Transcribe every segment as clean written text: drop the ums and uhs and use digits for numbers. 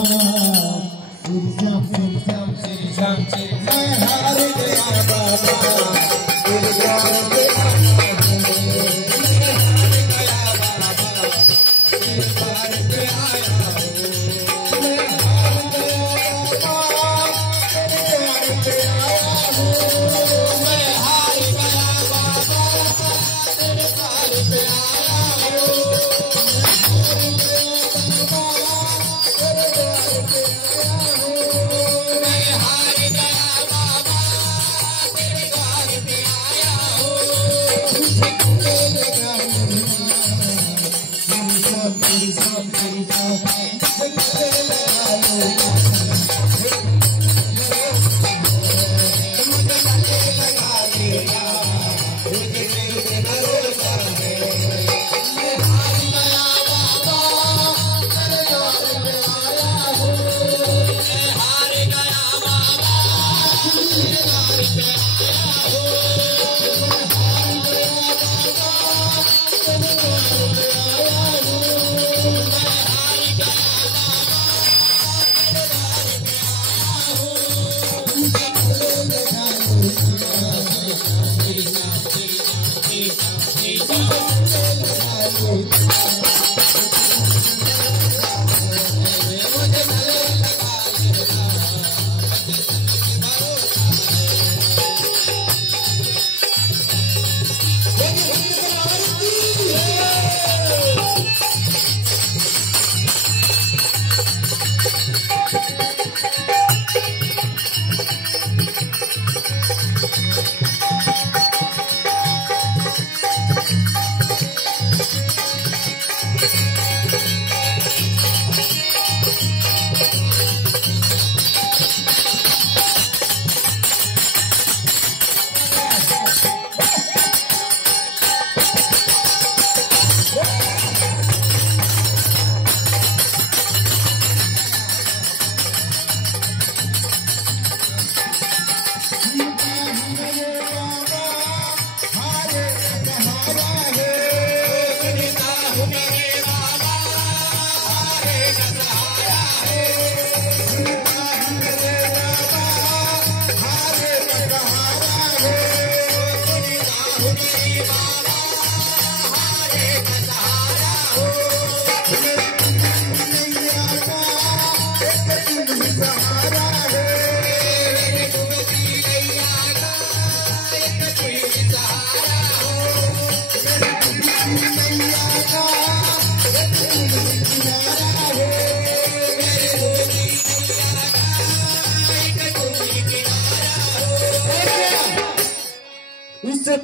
श्री श्याम श्री श्याम श्री श्याम मैं हार गया बाबा तेरे द्वार पे आया हूँ मैं हार गया बाबा तेरे द्वार पे आया हूँ मैं हार गया बाबा तेरे द्वार पे आया हूँ मैं हार गया बाबा तेरे द्वार पे आया हूँ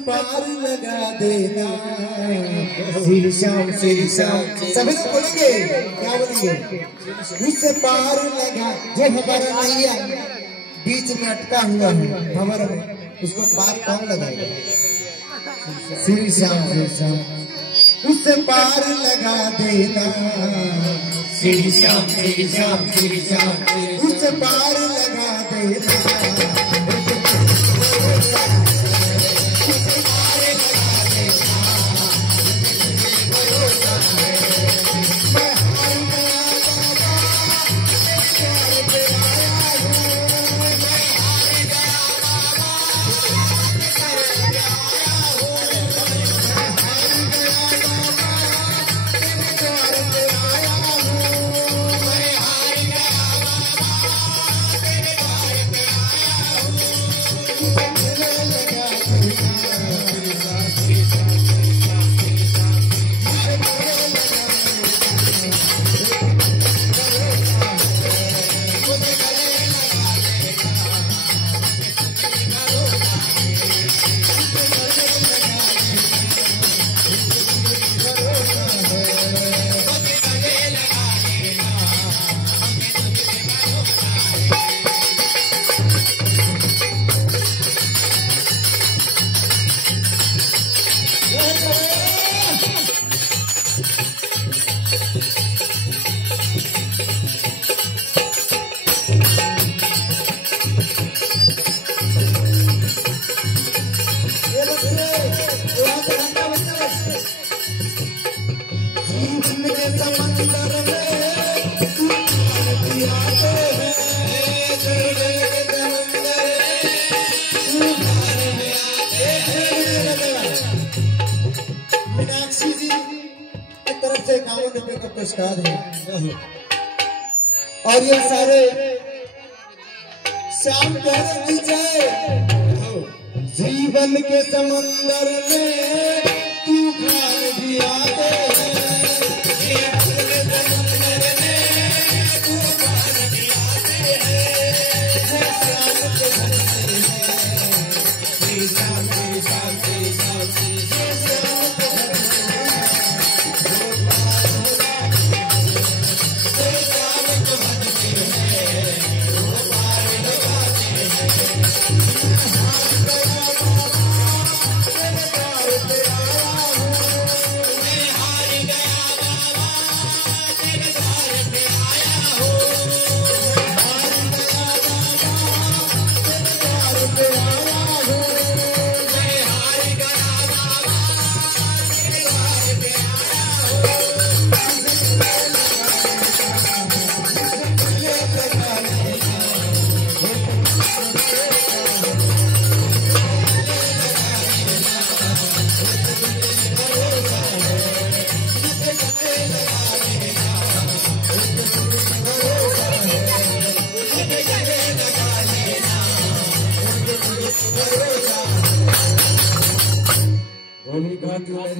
पार लगा देना श्री श्याम सभी लोग बोलेंगे क्या बोलेंगे उससे पार लगा जो हमारा नैया बीच में अटका हुआ है हमारा उसको पार कौन लगाएगा श्री श्याम उससे पार लगा देना श्री श्याम उससे पार लगा देना नमस्कार है। और ये सारे श्याम कहने की जय। जीवन के समंदर में तूफान भी आते हैं, जीवन के समंदर में तूफान भी आते हैं। श्याम के भरोसे हैं, श्याम श्याम श्याम श्याम श्याम के Holy God, you are